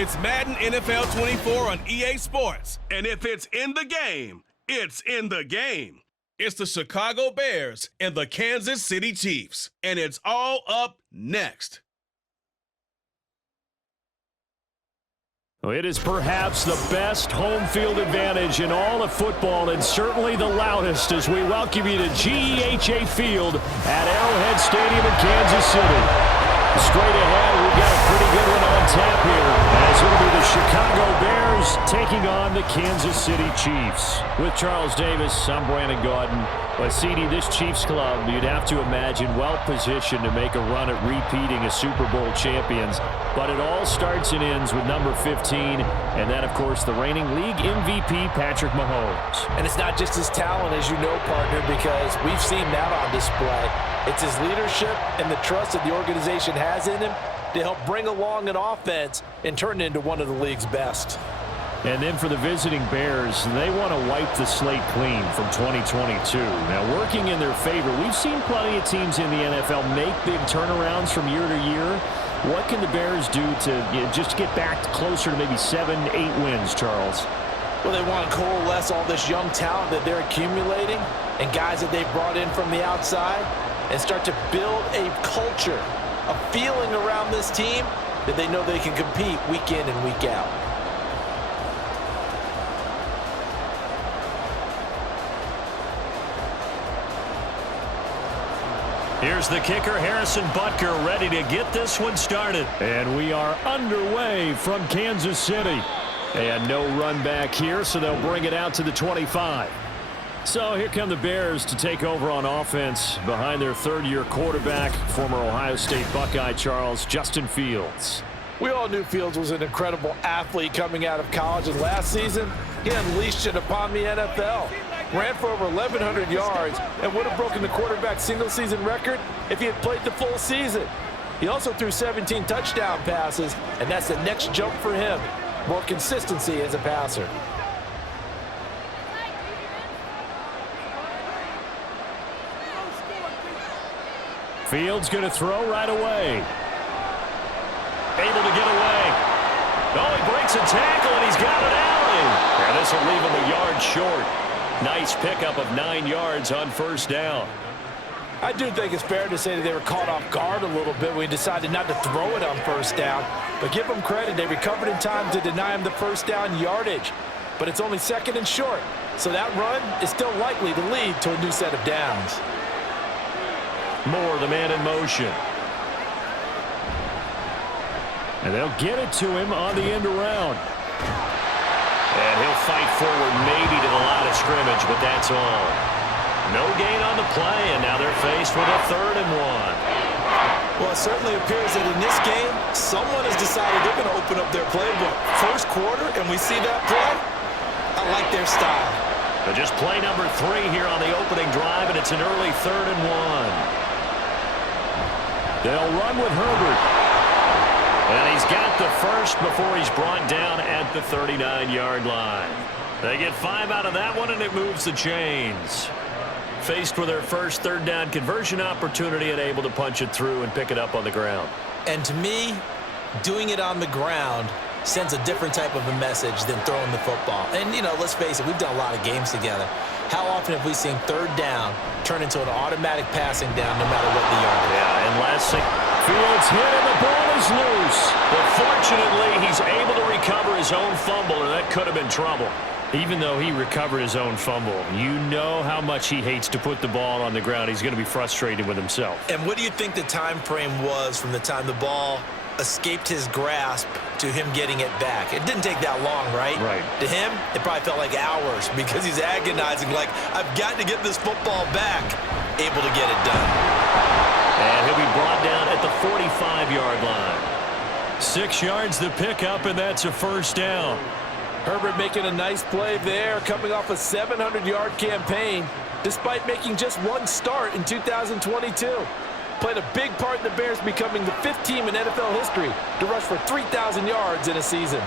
It's Madden NFL 24 on EA Sports. And if it's in the game, it's in the game. It's the Chicago Bears and the Kansas City Chiefs. And it's all up next. It is perhaps the best home field advantage in all of football, and certainly the loudest, as we welcome you to GEHA Field at Arrowhead Stadium in Kansas City. Straight ahead, we've got a pretty good one on tap here, as it'll be the Chicago Bears taking on the Kansas City Chiefs. With Charles Davis, I'm Brandon Gaudin. But, CD, this Chiefs club, you'd have to imagine, well-positioned to make a run at repeating as Super Bowl champions. But it all starts and ends with number 15, and that, of course, the reigning league MVP, Patrick Mahomes. And it's not just his talent, as you know, partner, because we've seen that on display. It's his leadership and the trust that the organization has in him to help bring along an offense and turn it into one of the league's best. And then for the visiting Bears, they want to wipe the slate clean from 2022. Now, working in their favor, we've seen plenty of teams in the NFL make big turnarounds from year to year. What can the Bears do to just get back closer to maybe 7, 8 wins, Charles? Well, they want to coalesce all this young talent that they're accumulating and guys that they've brought in from the outside and start to build a culture, a feeling around this team that they know they can compete week in and week out. Here's the kicker, Harrison Butker, ready to get this one started. And we are underway from Kansas City. And no run back here, so they'll bring it out to the 25. So here come the Bears to take over on offense behind their third-year quarterback, former Ohio State Buckeye Charles, Justin Fields. We all knew Fields was an incredible athlete coming out of college, and last season, he unleashed it upon the NFL. Ran for over 1,100 yards and would have broken the quarterback single-season record if he had played the full season. He also threw 17 touchdown passes, and that's the next jump for him. More consistency as a passer. Fields going to throw right away. Able to get away. Oh, he breaks a tackle, and he's got an alley. And this will leave him a yard short. Nice pickup of 9 yards on first down. I do think it's fair to say that they were caught off guard a little bit when he decided not to throw it on first down. But give them credit, they recovered in time to deny him the first down yardage. But it's only second and short, so that run is still likely to lead to a new set of downs. Moore, the man in motion. And they'll get it to him on the end around. And he'll fight forward maybe to the line of scrimmage, but that's all. No gain on the play, and now they're faced with a 3rd and 1. Well, it certainly appears that in this game, someone has decided they're going to open up their playbook. First quarter, and we see that play. I like their style. But just play number 3 here on the opening drive, and it's an early 3rd and 1. They'll run with Herbert. And he's got the first before he's brought down at the 39-yard line. They get 5 out of that one, and it moves the chains. Faced with their first 3rd down conversion opportunity and able to punch it through and pick it up on the ground. And to me, doing it on the ground sends a different type of a message than throwing the football. And, you know, let's face it, we've done a lot of games together. How often have we seen 3rd down turn into an automatic passing down no matter what the yard is? Yeah, and last Fields hit and the ball is loose. But fortunately, he's able to recover his own fumble, and that could have been trouble. Even though he recovered his own fumble, you know how much he hates to put the ball on the ground. He's going to be frustrated with himself. And what do you think the time frame was from the time the ball escaped his grasp to him getting it back? It didn't take that long, right? Right. To him, it probably felt like hours because he's agonizing, like, I've got to get this football back. Able to get it done. And he'll be brought down at the 45-yard line. 6 yards the pickup, and that's a first down. Herbert making a nice play there, coming off a 700-yard campaign, despite making just 1 start in 2022. Played a big part in the Bears becoming the 5th team in NFL history to rush for 3,000 yards in a season.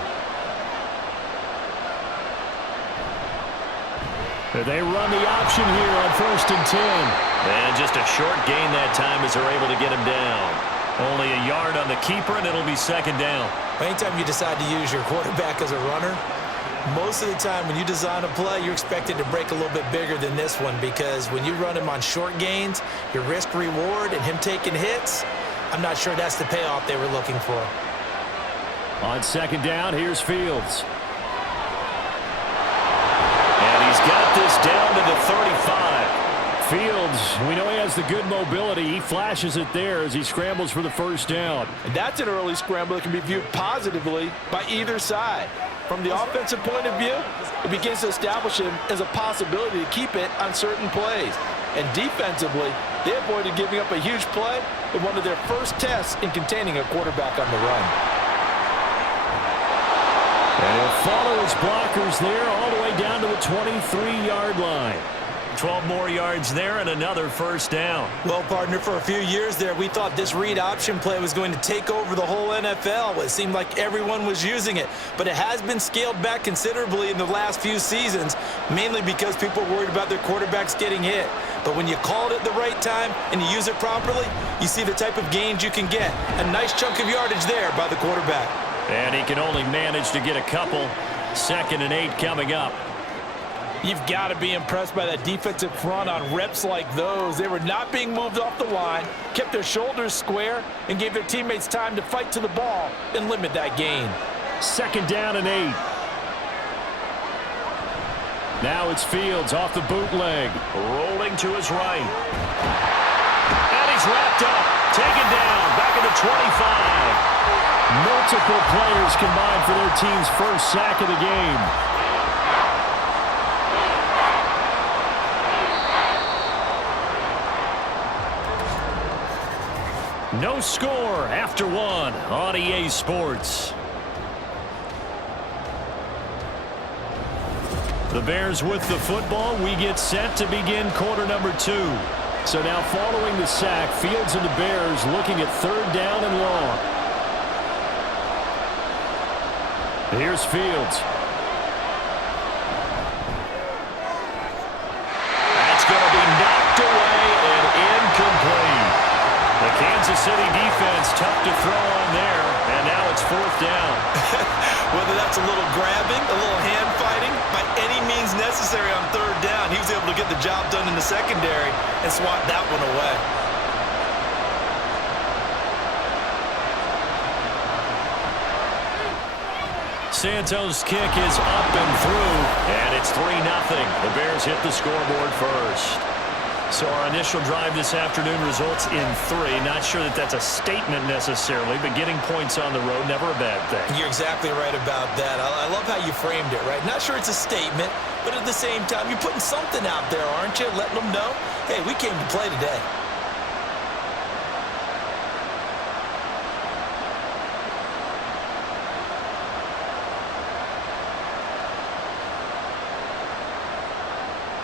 They run the option here on 1st and 10. And just a short gain that time as they're able to get him down. Only a yard on the keeper, and it'll be second down. Anytime you decide to use your quarterback as a runner, most of the time when you design a play, you're expected to break a little bit bigger than this one, because when you run him on short gains, your risk-reward and him taking hits, I'm not sure that's the payoff they were looking for. On second down, here's Fields. And he's got this down to the 35. Fields, we know he has the good mobility. He flashes it there as he scrambles for the first down. And that's an early scramble that can be viewed positively by either side. From the offensive point of view, it begins to establish him as a possibility to keep it on certain plays. And defensively, they avoided giving up a huge play in one of their first tests in containing a quarterback on the run. And he'll follow his blockers there all the way down to the 23-yard line. 12 more yards there and another first down. Well, partner, for a few years there, we thought this read option play was going to take over the whole NFL. It seemed like everyone was using it, but it has been scaled back considerably in the last few seasons, mainly because people are worried about their quarterbacks getting hit. But when you call it at the right time and you use it properly, you see the type of gains you can get. A nice chunk of yardage there by the quarterback. And he can only manage to get a couple. 2nd and 8 coming up. You've got to be impressed by that defensive front on reps like those. They were not being moved off the line, kept their shoulders square, and gave their teammates time to fight to the ball and limit that gain. 2nd down and 8. Now it's Fields off the bootleg. Rolling to his right. And he's wrapped up. Taken down. Back at the 25. Multiple players combined for their team's first sack of the game. No score after 1 on EA Sports. The Bears with the football. We get set to begin quarter number 2. So now following the sack, Fields and the Bears looking at 3rd down and long. Here's Fields. That's going to be knocked away and incomplete. The Kansas City defense tough to throw on there, and now it's 4th down. Whether that's a little grabbing, a little hand fighting, by any means necessary on 3rd down, he was able to get the job done in the secondary and swat that one away. Santos' kick is up and through, and it's 3-0. The Bears hit the scoreboard first. So our initial drive this afternoon results in 3. Not sure that that's a statement necessarily, but getting points on the road, never a bad thing. You're exactly right about that. I love how you framed it, right? Not sure it's a statement, but at the same time, you're putting something out there, aren't you? Letting them know, hey, we came to play today.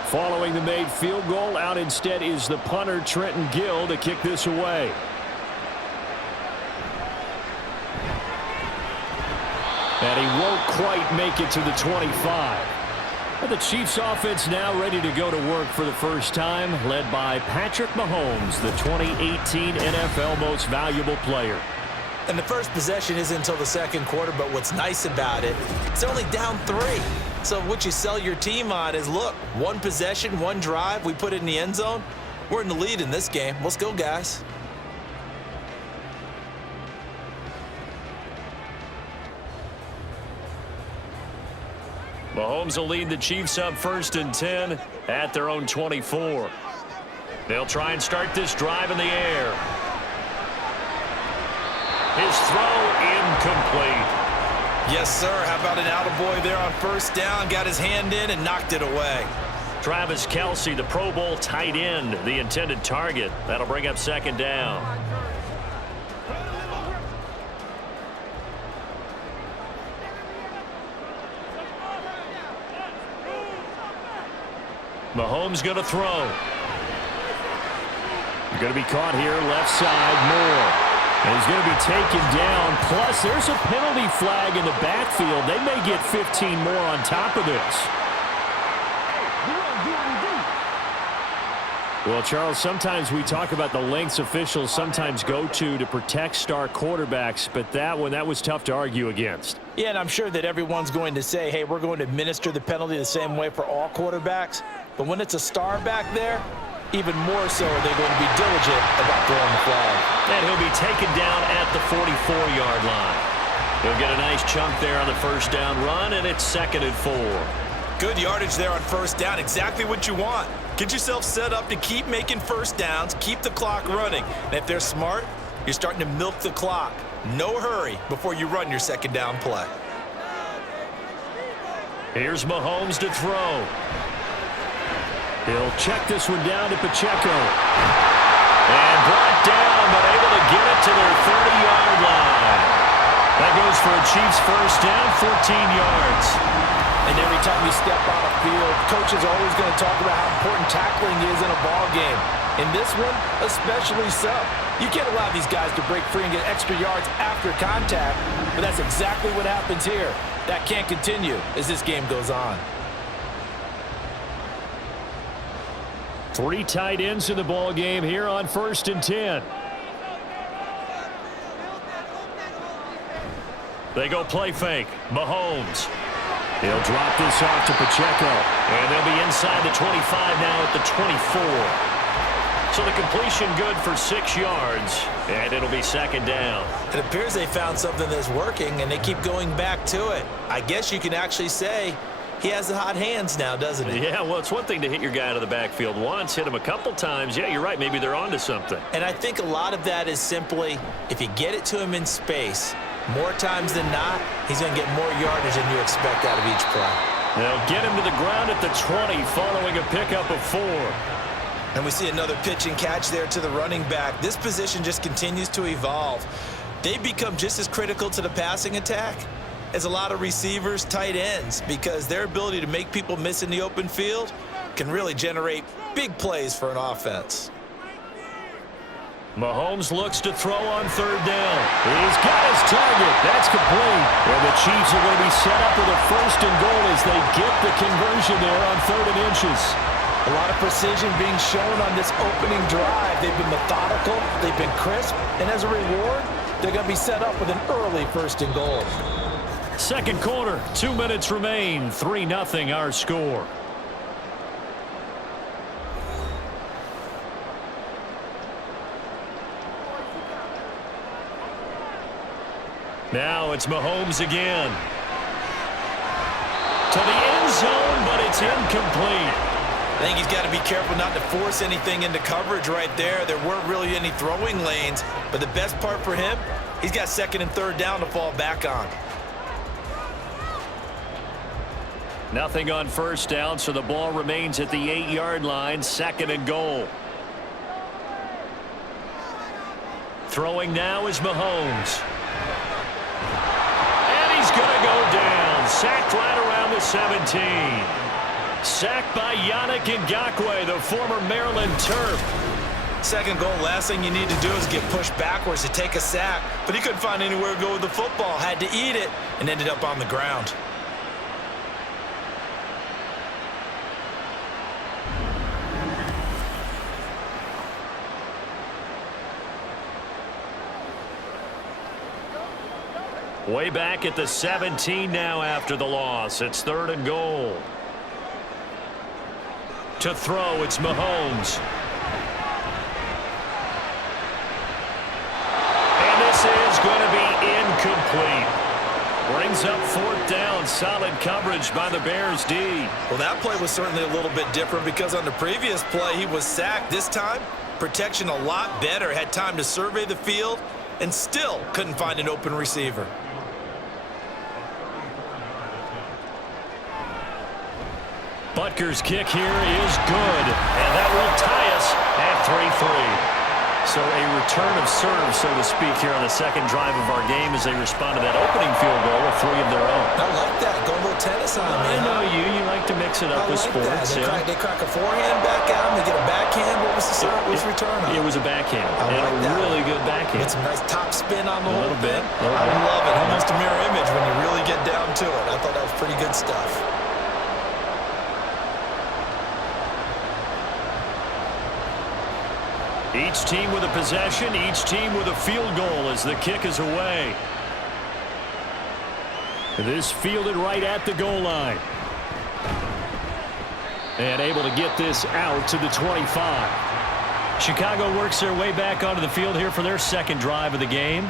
Following the made field goal, out instead is the punter, Trenton Gill, to kick this away. And he won't quite make it to the 25. But the Chiefs offense now ready to go to work for the first time, led by Patrick Mahomes, the 2018 NFL Most Valuable Player. And the first possession isn't until the 2nd quarter, but what's nice about it, it's only down 3. So what you sell your team on is, look, 1 possession, 1 drive, we put it in the end zone. We're in the lead in this game. Let's go, guys. Mahomes will lead the Chiefs up 1st and 10 at their own 24. They'll try and start this drive in the air. His throw incomplete. Yes, sir. How about an attaboy there on 1st down? Got his hand in and knocked it away. Travis Kelce, the Pro Bowl tight end, the intended target. That'll bring up 2nd down. Mahomes going to throw. Going to be caught here, left side, Moore. And he's going to be taken down. Plus, there's a penalty flag in the backfield. They may get 15 more on top of this. Well, Charles, sometimes we talk about the lengths officials sometimes go to protect star quarterbacks, but that was tough to argue against. Yeah, and I'm sure that everyone's going to say, hey, we're going to administer the penalty the same way for all quarterbacks. But when it's a star back there, even more so are they going to be diligent about throwing the flag. And he'll be taken down at the 44-yard line. He'll get a nice chunk there on the first down run, and it's 2nd and 4. Good yardage there on first down, exactly what you want. Get yourself set up to keep making first downs, keep the clock running. And if they're smart, you're starting to milk the clock. No hurry before you run your second down play. Here's Mahomes to throw. He'll check this one down to Pacheco. And brought down, but able to get it to their 30-yard line. That goes for a Chiefs first down, 14 yards. And every time you step on a field, coach is always going to talk about how important tackling is in a ball game. In this one, especially so. You can't allow these guys to break free and get extra yards after contact, but that's exactly what happens here. That can't continue as this game goes on. 3 tight ends in the ball game here on 1st and 10. They go play fake. Mahomes. He'll drop this off to Pacheco. And they'll be inside the 25 now at the 24. So the completion good for 6 yards. And it'll be 2nd down. It appears they found something that's working, and they keep going back to it. I guess you can actually say he has the hot hands now, doesn't he? Yeah, well, it's one thing to hit your guy out of the backfield once, hit him a couple times. Yeah, you're right. Maybe they're onto something. And I think a lot of that is simply if you get it to him in space, more times than not, he's going to get more yardage than you expect out of each play. They'll get him to the ground at the 20 following a pickup of 4. And we see another pitch and catch there to the running back. This position just continues to evolve. They become just as critical to the passing attack as a lot of receivers, tight ends, because their ability to make people miss in the open field can really generate big plays for an offense. Mahomes looks to throw on 3rd down. He's got his target. That's complete. And the Chiefs are going to be set up with a 1st and goal as they get the conversion there on 3rd and inches. A lot of precision being shown on this opening drive. They've been methodical. They've been crisp. And as a reward, they're going to be set up with an early 1st and goal. 2nd quarter, 2 minutes remain. 3-0 our score. Now it's Mahomes again. To the end zone, but it's incomplete. I think he's got to be careful not to force anything into coverage right there. There weren't really any throwing lanes, but the best part for him, he's got 2nd and 3rd down to fall back on. Nothing on 1st down, so the ball remains at the 8-yard line, 2nd and goal. Throwing now is Mahomes. He's going to go down. Sacked right around the 17. Sacked by Yannick Ngakoue, the former Maryland Terp. 2nd goal, last thing you need to do is get pushed backwards to take a sack. But he couldn't find anywhere to go with the football. Had to eat it and ended up on the ground. Way back at the 17 now after the loss. It's 3rd and goal. To throw, it's Mahomes. And this is going to be incomplete. Brings up 4th down. Solid coverage by the Bears D. Well, that play was certainly a little bit different because on the previous play he was sacked. This time, protection a lot better. Had time to survey the field and still couldn't find an open receiver. Butker's kick here is good, and that will tie us at 3-3. So a return of serve, so to speak, here on the 2nd drive of our game as they respond to that opening field goal with 3 of their own. I like that. Go a little tennis on me. I know you like to mix it up with sports. They crack a forehand back out, and they get a backhand. What was the serve? What was the return on? It was a backhand, and a really good backhand. Get some nice top spin on the whole bit. I love it. Almost a mirror image when you really get down to it. I thought that was pretty good stuff. Each team with a possession, each team with a field goal as the kick is away. This fielded right at the goal line. And able to get this out to the 25. Chicago works their way back onto the field here for their second drive of the game.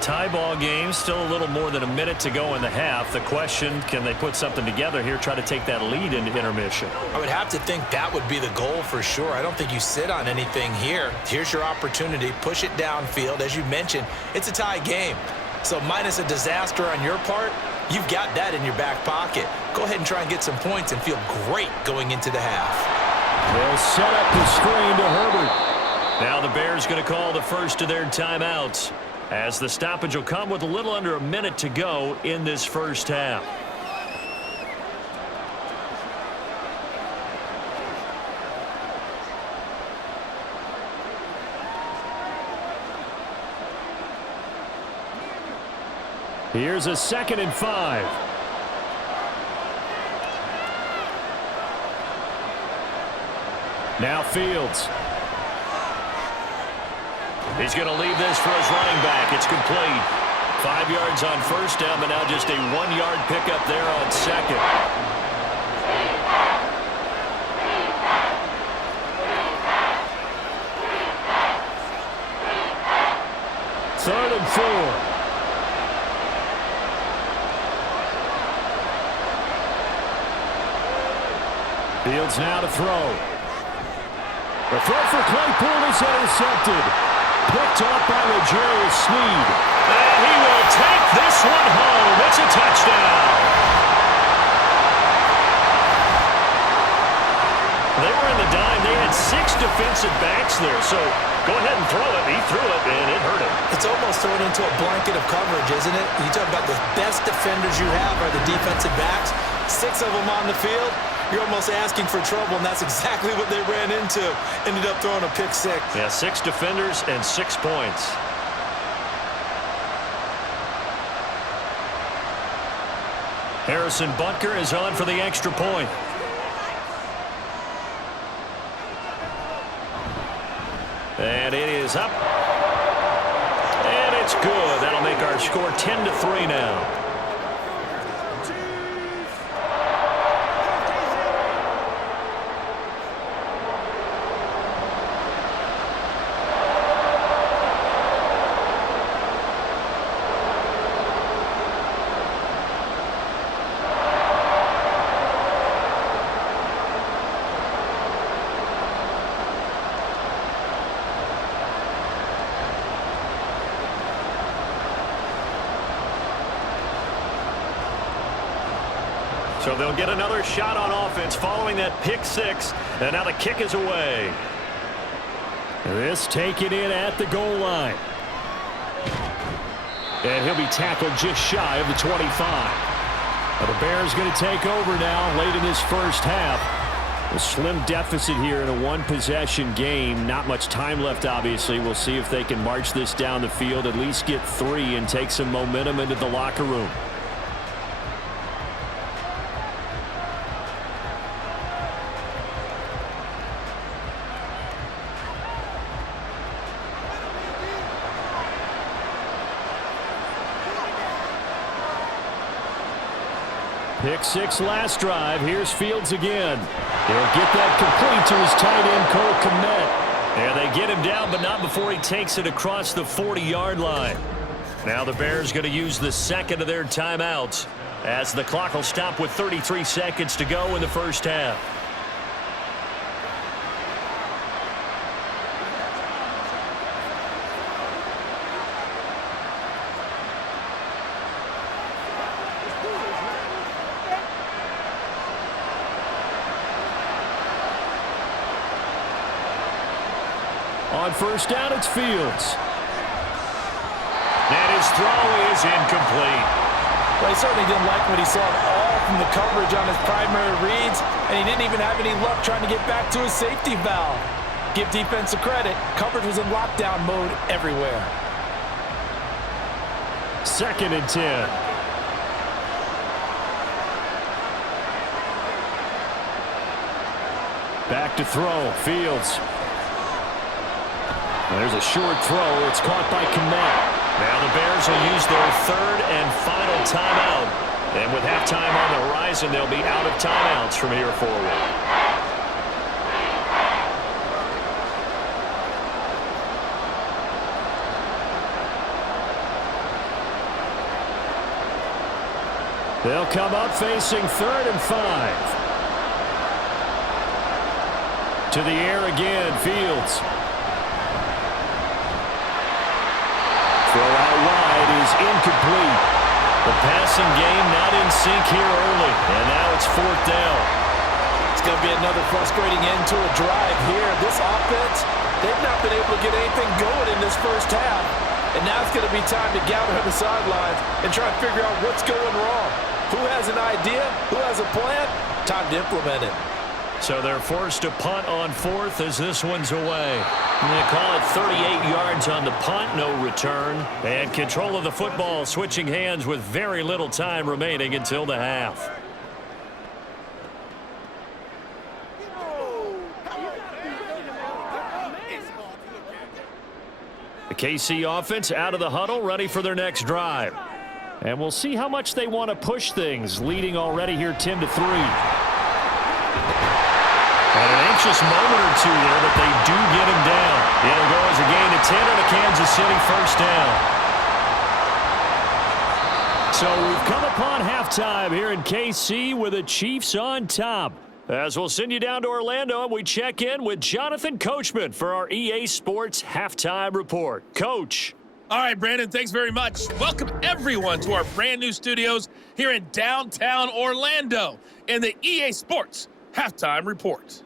Tie ball game, still a little more than a minute to go in the half. The question, can they put something together here, try to take that lead into intermission? I would have to think that would be the goal for sure. I don't think you sit on anything here. Here's your opportunity. Push it downfield. As you mentioned, it's a tie game. So minus a disaster on your part, you've got that in your back pocket. Go ahead and try and get some points and feel great going into the half. They'll set up the screen to Herbert. Now the Bears going to call the first of their timeouts, as the stoppage will come with a little under a minute to go in this first half. Here's a 2nd and 5. Now Fields. He's going to leave this for his running back. It's complete. 5 yards on first down, but now just a 1-yard pickup there on second. Third and 4. Fields now to throw. The throw for Claypool is intercepted. Picked up by L'Jarius Sneed. And he will take this one home. It's a touchdown. They were in the dime. They had 6 defensive backs there. So go ahead and throw it. He threw it, and it hurt him. It's almost thrown into a blanket of coverage, isn't it? You talk about the best defenders you have are the defensive backs. 6 of them on the field. You're almost asking for trouble, and that's exactly what they ran into. Ended up throwing a pick 6. Yeah, 6 defenders and 6 points. Harrison Butker is on for the extra point. And it is up. And it's good. That'll make our score 10-3 now. So they'll get another shot on offense following that pick 6. And now the kick is away. This taken in at the goal line. And he'll be tackled just shy of the 25. But the Bears going to take over now late in this first half. A slim deficit here in a 1-possession game. Not much time left, obviously. We'll see if they can march this down the field, at least get 3 and take some momentum into the locker room. Pick 6 last drive. Here's Fields again. He'll get that complete to his tight end, Cole Kmet. And they get him down, but not before he takes it across the 40-yard line. Now the Bears going to use the second of their timeouts, as the clock will stop with 33 seconds to go in the first half. On first down, it's Fields. And his throw is incomplete. Well, he certainly didn't like what he saw at all from the coverage on his primary reads, and he didn't even have any luck trying to get back to his safety valve. Give defense a credit. Coverage was in lockdown mode everywhere. 2nd and 10. Back to throw. Fields. There's a short throw. It's caught by Kmet. Now the Bears will use their third and final timeout. And with halftime on the horizon, they'll be out of timeouts from here forward. They'll come up facing 3rd and 5. To the air again, Fields. Throw out wide is incomplete. The passing game not in sync here early, and now it's 4th down. It's going to be another frustrating end to a drive here. This offense, they've not been able to get anything going in this first half. And now it's going to be time to gather on the sidelines and try and figure out what's going wrong. Who has an idea? Who has a plan? Time to implement it. So they're forced to punt on 4th as this one's away. They call it 38 yards on the punt, no return. And control of the football switching hands with very little time remaining until the half. The KC offense out of the huddle, ready for their next drive. And we'll see how much they want to push things, leading already here 10-3. And an anxious moment or two there, but they do get him down. It'll go as a gain of 10 and a Kansas City first down. So we've come upon halftime here in KC with the Chiefs on top. As we'll send you down to Orlando, and we check in with Jonathan Coachman for our EA Sports Halftime Report. Coach. All right, Brandon, thanks very much. Welcome, everyone, to our brand-new studios here in downtown Orlando in the EA Sports Halftime Report.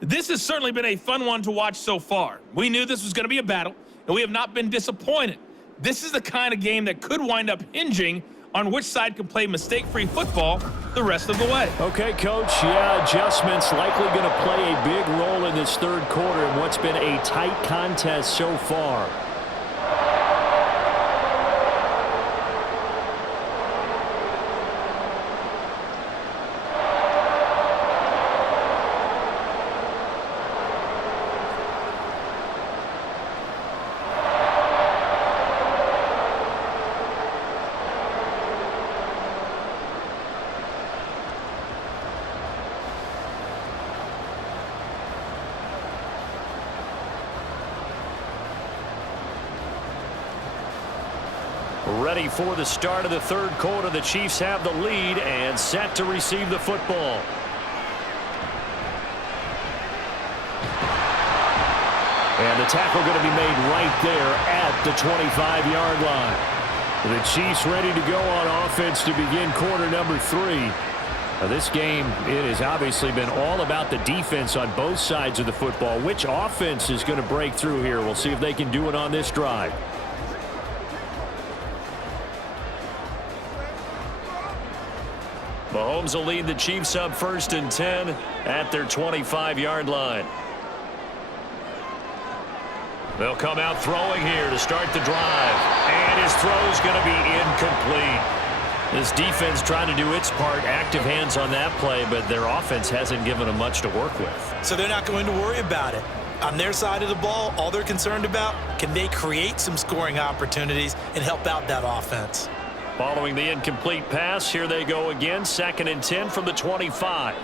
This has certainly been a fun one to watch so far. We knew this was going to be a battle, and we have not been disappointed. This is the kind of game that could wind up hinging on which side can play mistake-free football the rest of the way. Okay, Coach. Yeah, adjustments likely going to play a big role in this third quarter in what's been a tight contest so far. Ready for the start of the third quarter. The Chiefs have the lead and set to receive the football. And the tackle going to be made right there at the 25-yard line. The Chiefs ready to go on offense to begin quarter number 3. This game, it has obviously been all about the defense on both sides of the football. Which offense is going to break through here? We'll see if they can do it on this drive. Mahomes will lead the Chiefs up 1st and 10 at their 25-yard line. They'll come out throwing here to start the drive. And his throw's going to be incomplete. This defense trying to do its part, active hands on that play, but their offense hasn't given them much to work with. So they're not going to worry about it. On their side of the ball, all they're concerned about, can they create some scoring opportunities and help out that offense? Following the incomplete pass, here they go again. 2nd and 10 from the 25.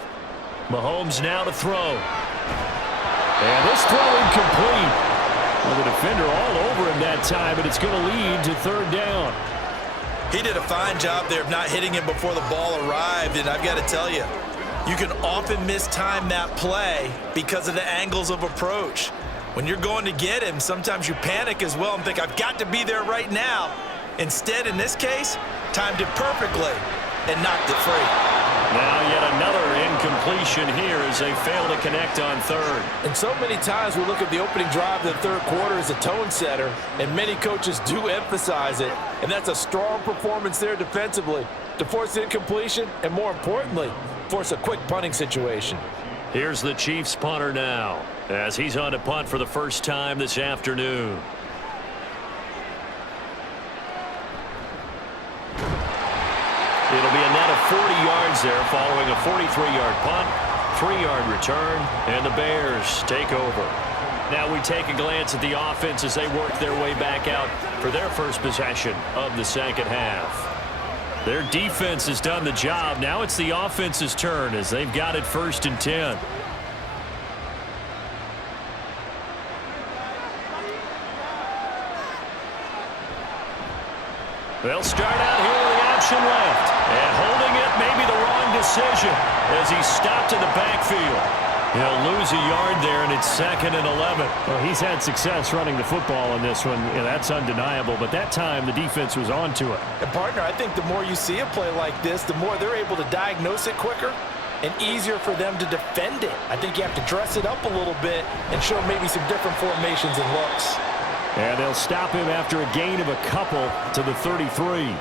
Mahomes now to throw. And this throw incomplete. Well, the defender all over him that time, but it's going to lead to 3rd down. He did a fine job there of not hitting him before the ball arrived, and I've got to tell you, you can often mistime that play because of the angles of approach. When you're going to get him, sometimes you panic as well and think, I've got to be there right now. Instead, in this case, timed it perfectly and knocked it free. Now yet another incompletion here as they fail to connect on 3rd. And so many times we look at the opening drive of the third quarter as a tone setter, and many coaches do emphasize it. And that's a strong performance there defensively to force incompletion and, more importantly, force a quick punting situation. Here's the Chiefs punter now as he's on to punt for the first time this afternoon. It'll be a net of 40 yards there following a 43-yard punt, 3-yard return, and the Bears take over. Now we take a glance at the offense as they work their way back out for their first possession of the second half. Their defense has done the job. Now it's the offense's turn as they've got it 1st and 10. They'll start out here with the option left. And holding it may be the wrong decision as he's stopped in the backfield. He'll lose a yard there, and it's 2nd and 11. Well, he's had success running the football in this one. Yeah, that's undeniable. But that time, the defense was on to it. And, partner, I think the more you see a play like this, the more they're able to diagnose it quicker and easier for them to defend it. I think you have to dress it up a little bit and show maybe some different formations and looks. And they'll stop him after a gain of a couple to the 33.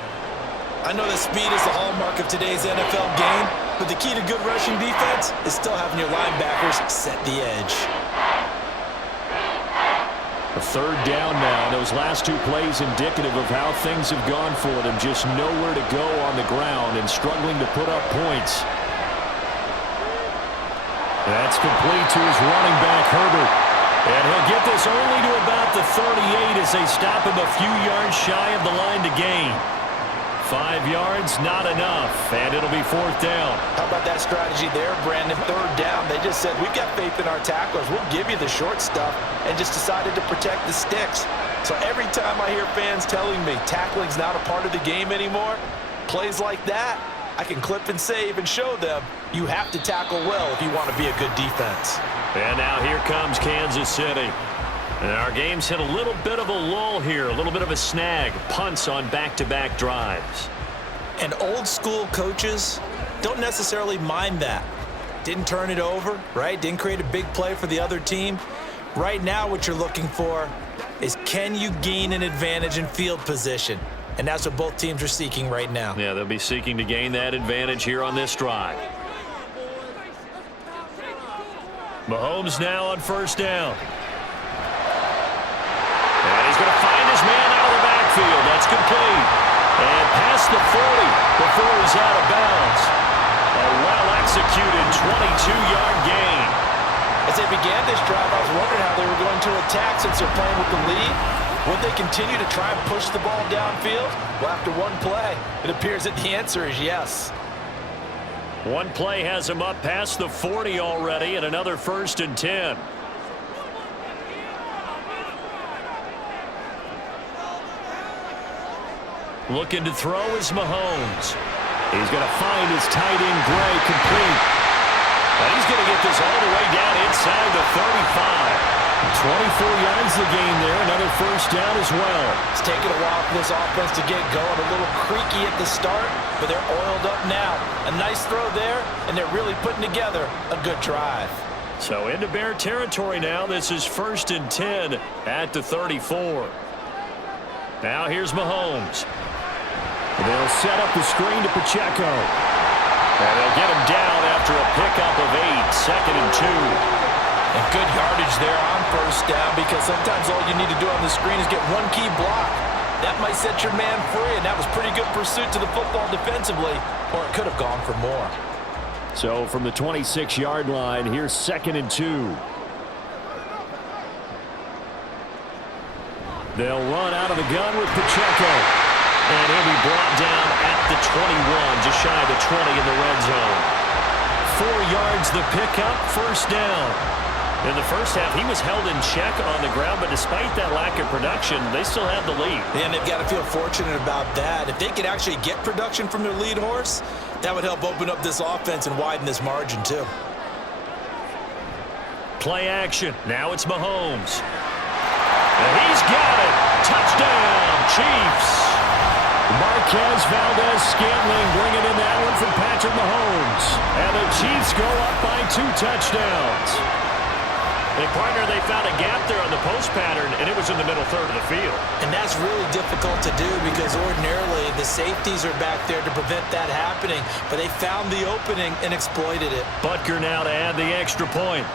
I know that speed is the hallmark of today's NFL game, but the key to good rushing defense is still having your linebackers set the edge. A 3rd down now. Those last 2 plays indicative of how things have gone for them. Just nowhere to go on the ground and struggling to put up points. That's complete to his running back, Herbert. And he'll get this only to about the 38 as they stop him a few yards shy of the line to gain. 5 yards, not enough, and it'll be 4th down. How about that strategy there, Brandon? 3rd down, they just said, we've got faith in our tacklers. We'll give you the short stuff, and just decided to protect the sticks. So every time I hear fans telling me tackling's not a part of the game anymore, plays like that, I can clip and save and show them you have to tackle well if you want to be a good defense. And now here comes Kansas City. And our game's hit a little bit of a lull here, a little bit of a snag. Punts on back-to-back drives. And old school coaches don't necessarily mind that. Didn't turn it over, right? Didn't create a big play for the other team. Right now what you're looking for is, can you gain an advantage in field position? And that's what both teams are seeking right now. Yeah, they'll be seeking to gain that advantage here on this drive. Mahomes now on 1st down. And he's going to find his man out of the backfield. That's complete. And past the 40 before he's out of bounds. A well-executed 22-yard gain. As they began this drive, I was wondering how they were going to attack since they're playing with the lead. Would they continue to try and push the ball downfield? Well, after one play, it appears that the answer is yes. One play has him up past the 40 already, and another 1st and 10. Looking to throw is Mahomes. He's going to find his tight end, Gray, complete. And he's going to get this all the way down inside the 35. 24 yards the gain there, another 1st down as well. It's taken a while for this offense to get going. A little creaky at the start, but they're oiled up now. A nice throw there, and they're really putting together a good drive. So into Bear territory now. This is 1st and 10 at the 34. Now here's Mahomes. They'll set up the screen to Pacheco. And they'll get him down after a pickup of 8, 2nd and 2. And good yardage there on 1st down, because sometimes all you need to do on the screen is get one key block. That might set your man free, and that was pretty good pursuit to the football defensively, or it could have gone for more. So from the 26-yard line, here's 2nd and 2. They'll run out of the gun with Pacheco. And he'll be brought down at the 21, just shy of the 20 in the red zone. 4 yards the pickup, 1st down. In the first half, he was held in check on the ground, but despite that lack of production, they still have the lead. And they've got to feel fortunate about that. If they could actually get production from their lead horse, that would help open up this offense and widen this margin too. Play action. Now it's Mahomes. And he's got it. Touchdown, Chiefs. Marquez Valdez-Scantling bringing in that one from Patrick Mahomes. And the Chiefs go up by 2 touchdowns. And partner, they found a gap there on the post pattern, and it was in the middle third of the field. And that's really difficult to do because ordinarily the safeties are back there to prevent that happening. But they found the opening and exploited it. Butker now to add the extra point.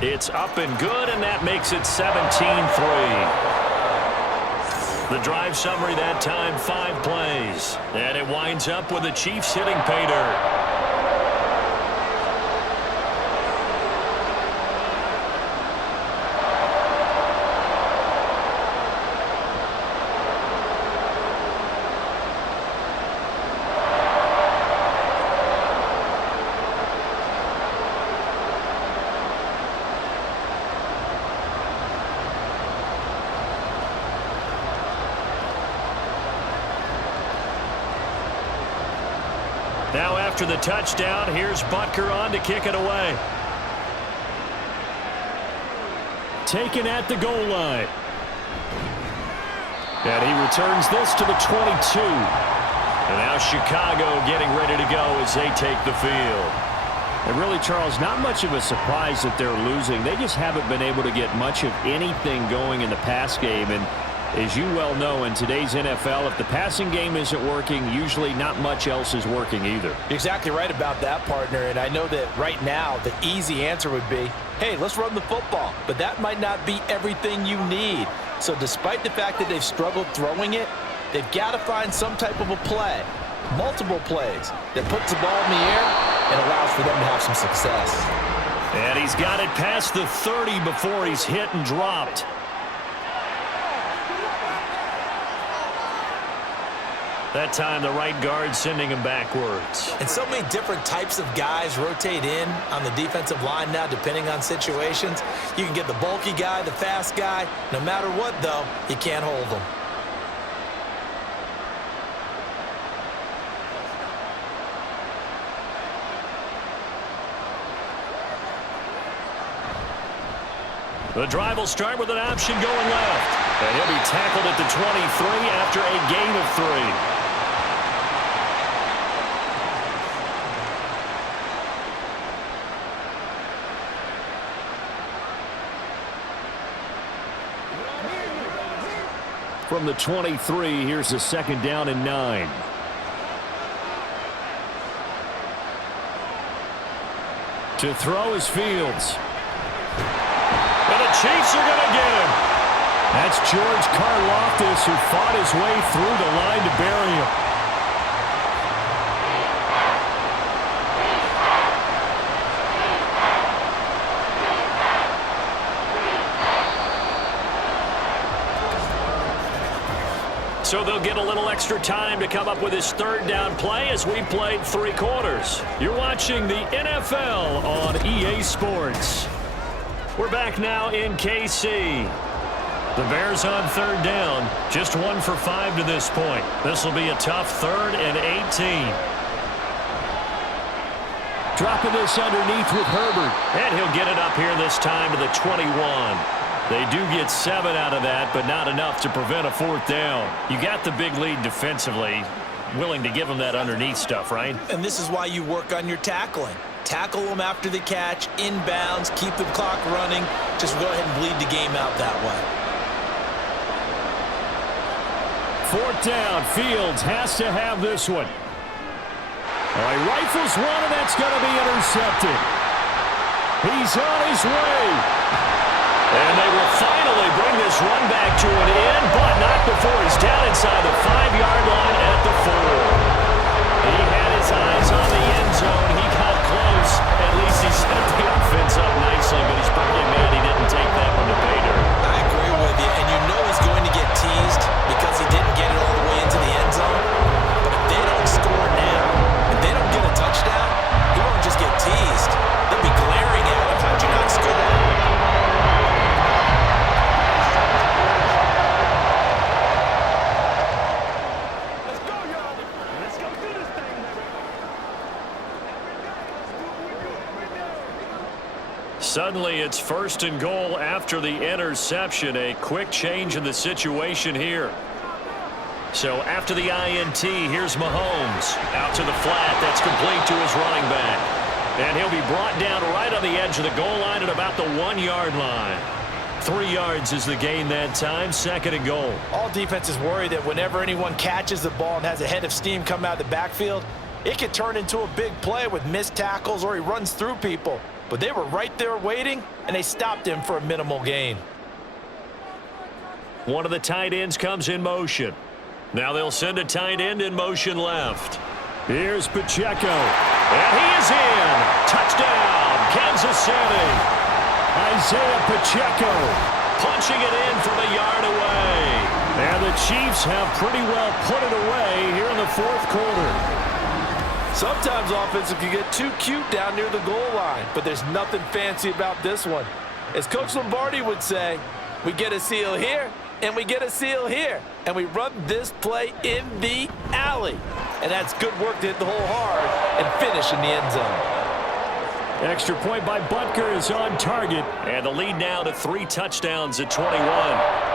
It's up and good, and that makes it 17-3. The drive summary that time, 5 plays. And it winds up with the Chiefs hitting pay dirt. after the touchdown. Here's Butker on to kick it away. Taken at the goal line. And he returns this to the 22. And now Chicago getting ready to go as they take the field. And really, Charles, not much of a surprise that they're losing. They just haven't been able to get much of anything going in the pass game. And as you well know, in today's NFL, if the passing game isn't working, usually not much else is working either. You're exactly right about that, partner. And I know that right now the easy answer would be, hey, let's run the football. But that might not be everything you need. So despite the fact that they've struggled throwing it, they've got to find some type of a play, multiple plays, that puts the ball in the air and allows for them to have some success. And he's got it past the 30 before he's hit and dropped. That time, the right guard sending him backwards. And so many different types of guys rotate in on the defensive line now, depending on situations. You can get the bulky guy, the fast guy. No matter what, though, you can't hold them. The drive will start with an option going left. And he'll be tackled at the 23 after a gain of 3. From the 23, here's a 2nd down and 9. To throw is Fields. And the Chiefs are going to get him. That's George Karlaftis, who fought his way through the line to bury him. So they'll get a little extra time to come up with his 3rd down play as we played 3 quarters. You're watching the NFL on EA Sports. We're back now in KC. The Bears on 3rd down, just 1 for 5 to this point. This will be a tough 3rd and 18. Dropping this underneath with Herbert, and he'll get it up here this time to the 21. They do get 7 out of that, but not enough to prevent a 4th down. You got the big lead defensively, willing to give them that underneath stuff, right? And this is why you work on your tackling. Tackle them after the catch, inbounds, keep the clock running. Just go ahead and bleed the game out that way. 4th down, Fields has to have this one. All right, rifles one, and that's going to be intercepted. He's on his way. And they will finally bring this run back to an end, but not before he's down inside the 5-yard line at the 4. He had his eyes on the end zone. He got close. At least he set the offense up nicely, but he's probably mad he didn't take that one to pay dirt. I agree with you, and you know he's going to get teased because he didn't get it all the way into the end zone. But if they don't score now, if they don't get a touchdown, he won't just get teased. They'll be glaring at him. How'd you not score? Suddenly, it's 1st and goal after the interception. A quick change in the situation here. So after the INT, here's Mahomes. Out to the flat. That's complete to his running back. And he'll be brought down right on the edge of the goal line at about the 1-yard line. 3 yards is the gain that time. 2nd and goal. All defenses worry that whenever anyone catches the ball and has a head of steam come out of the backfield, it could turn into a big play with missed tackles or he runs through people. But they were right there waiting, and they stopped him for a minimal gain. One of the tight ends comes in motion. Now they'll send a tight end in motion left. Here's Pacheco. And he is in. Touchdown, Kansas City. Isaiah Pacheco punching it in from a yard away. And the Chiefs have pretty well put it away here in the 4th quarter. Sometimes offenses can get too cute down near the goal line, but there's nothing fancy about this one. As Coach Lombardi would say, we get a seal here, and we get a seal here. And we run this play in the alley. And that's good work to hit the hole hard and finish in the end zone. Extra point by Butker is on target. And the lead now to 3 touchdowns at 21.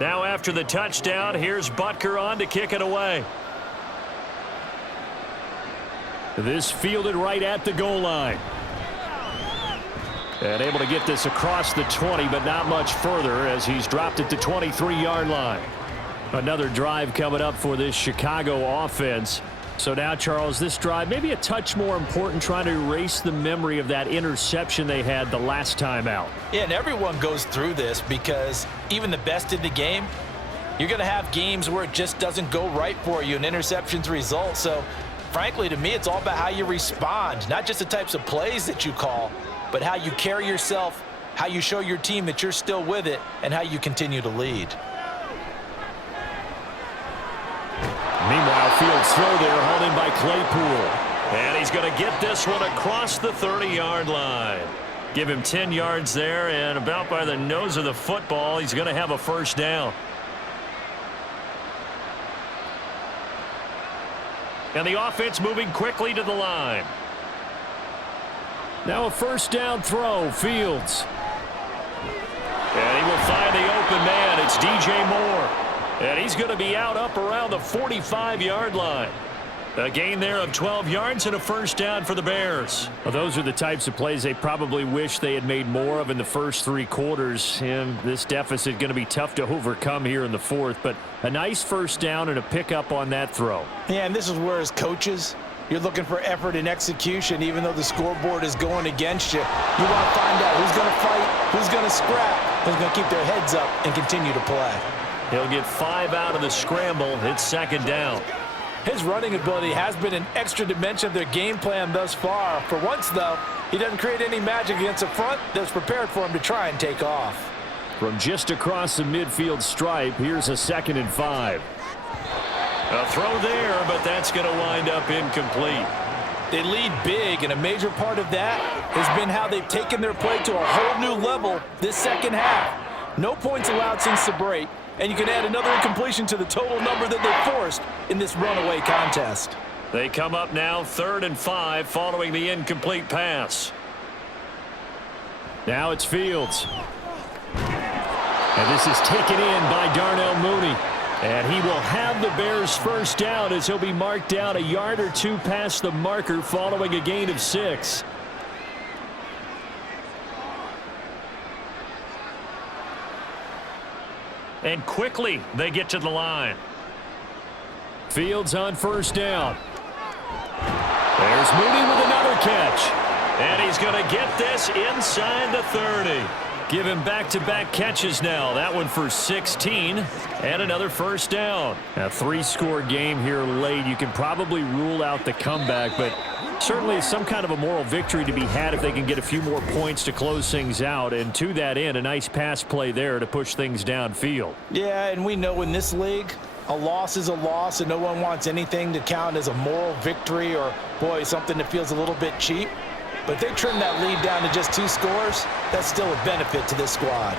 Now after the touchdown, here's Butker on to kick it away. This fielded right at the goal line. And able to get this across the 20, but not much further as he's dropped it to 23-yard line. Another drive coming up for this Chicago offense. So now, Charles, this drive maybe a touch more important, trying to erase the memory of that interception they had the last time out. Yeah, and everyone goes through this because even the best in the game, you're going to have games where it just doesn't go right for you and interceptions result. So, frankly, to me, it's all about how you respond, not just the types of plays that you call, but how you carry yourself, how you show your team that you're still with it, and how you continue to lead. Meanwhile, Fields throw there, hauled in by Claypool. And he's going to get this one across the 30-yard line. Give him 10 yards there, and about by the nose of the football, he's going to have a first down. And the offense moving quickly to the line. Now a first down throw, Fields. And he will find the open man. It's DJ Moore. And he's going to be out up around the 45-yard line. A gain there of 12 yards and a first down for the Bears. Well, those are the types of plays they probably wish they had made more of in the first 3 quarters. And this deficit going to be tough to overcome here in the fourth. But a nice first down and a pickup on that throw. Yeah, and this is where as coaches, you're looking for effort and execution. Even though the scoreboard is going against you, you want to find out who's going to fight, who's going to scrap, who's going to keep their heads up and continue to play. He'll get 5 out of the scramble. It's second down. His running ability has been an extra dimension of their game plan thus far. For once, though, he doesn't create any magic against a front that's prepared for him to try and take off. From just across the midfield stripe, here's a 2nd and 5. A throw there, but that's going to wind up incomplete. They lead big, and a major part of that has been how they've taken their play to a whole new level this second half. No points allowed since the break. And you can add another incompletion to the total number that they forced in this runaway contest. They come up now 3rd and 5 following the incomplete pass. Now it's Fields. And this is taken in by Darnell Mooney. And he will have the Bears first down as he'll be marked down a yard or 2 past the marker following a gain of 6. And quickly, they get to the line. Fields on first down. There's Mooney with another catch. And he's going to get this inside the 30. Give him back-to-back catches now. That one for 16 and another first down. A 3-score game here late. You can probably rule out the comeback, but certainly some kind of a moral victory to be had if they can get a few more points to close things out. And to that end, a nice pass play there to push things downfield. Yeah, and we know in this league, a loss is a loss, and no one wants anything to count as a moral victory or, boy, something that feels a little bit cheap. But if they trim that lead down to just 2 scores, that's still a benefit to this squad.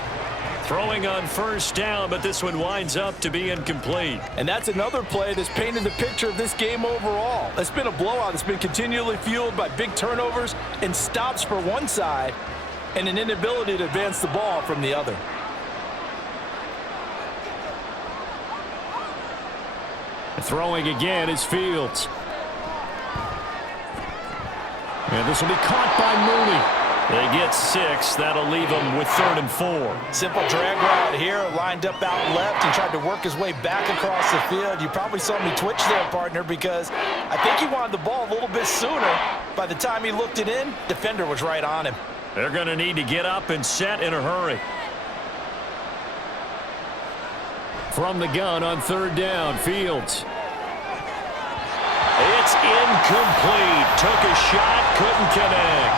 Throwing on first down, but this one winds up to be incomplete. And that's another play that's painted the picture of this game overall. It's been a blowout. It's been continually fueled by big turnovers and stops for one side and an inability to advance the ball from the other. Throwing again is Fields. And this will be caught by Mooney. They get 6. That'll leave them with 3rd and 4. Simple drag route here, lined up out left and tried to work his way back across the field. You probably saw me twitch there, partner, because I think he wanted the ball a little bit sooner. By the time he looked it in, defender was right on him. They're going to need to get up and set in a hurry. From the gun on 3rd down, Fields. It's incomplete. Took a shot, couldn't connect.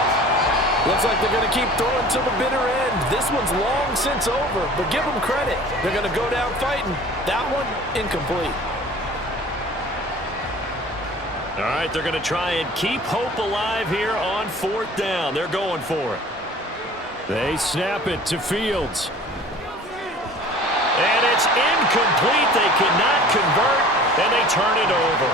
Looks like they're going to keep throwing till the bitter end. This one's long since over, but give them credit. They're going to go down fighting. That one, incomplete. All right, they're going to try and keep hope alive here on 4th down. They're going for it. They snap it to Fields. And it's incomplete. They cannot convert, and they turn it over.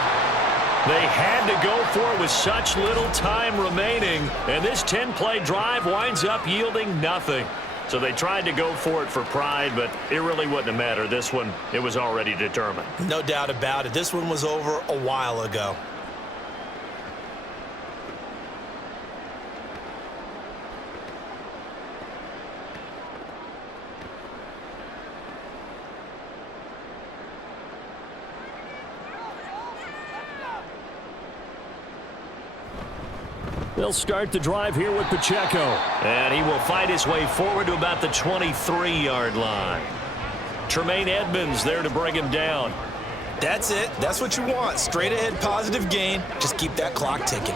They had to go for it with such little time remaining, and this 10-play drive winds up yielding nothing. So they tried to go for it for pride, but it really wouldn't have mattered. This one, it was already determined. No doubt about it. This one was over a while ago. They'll start the drive here with Pacheco. And he will fight his way forward to about the 23-yard line. Tremaine Edmonds there to bring him down. That's it. That's what you want. Straight ahead positive gain. Just keep that clock ticking.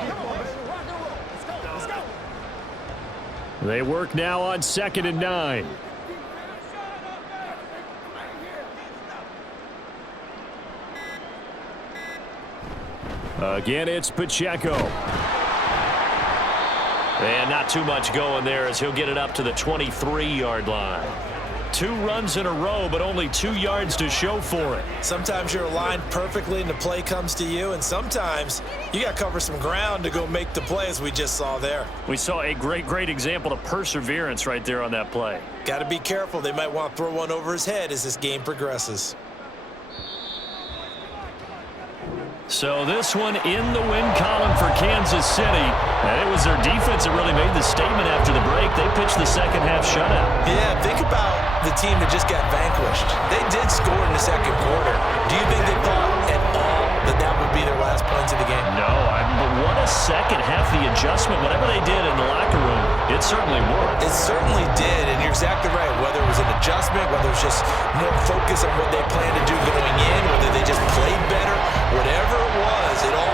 They work now on 2nd and 9. Again, it's Pacheco. And not too much going there as he'll get it up to the 23-yard line. 2 runs in a row, but only 2 yards to show for it. Sometimes you're aligned perfectly and the play comes to you, and sometimes you got to cover some ground to go make the play, as we just saw there. We saw a great example of perseverance right there on that play. Got to be careful. They might want to throw one over his head as this game progresses. So this one in the win column for Kansas City. And it was their defense that really made the statement after the break. They pitched the second-half shutout. Yeah, think about the team that just got vanquished. They did score in the second quarter. Do you think they thought at all that that would be their last points of the game? No, but what a second half, the adjustment, whatever they did in the locker room, it certainly worked. It certainly did, and you're exactly right. Whether it was an adjustment, whether it was just more focus on what they planned to do going in, whether they just played better, whatever it was, it all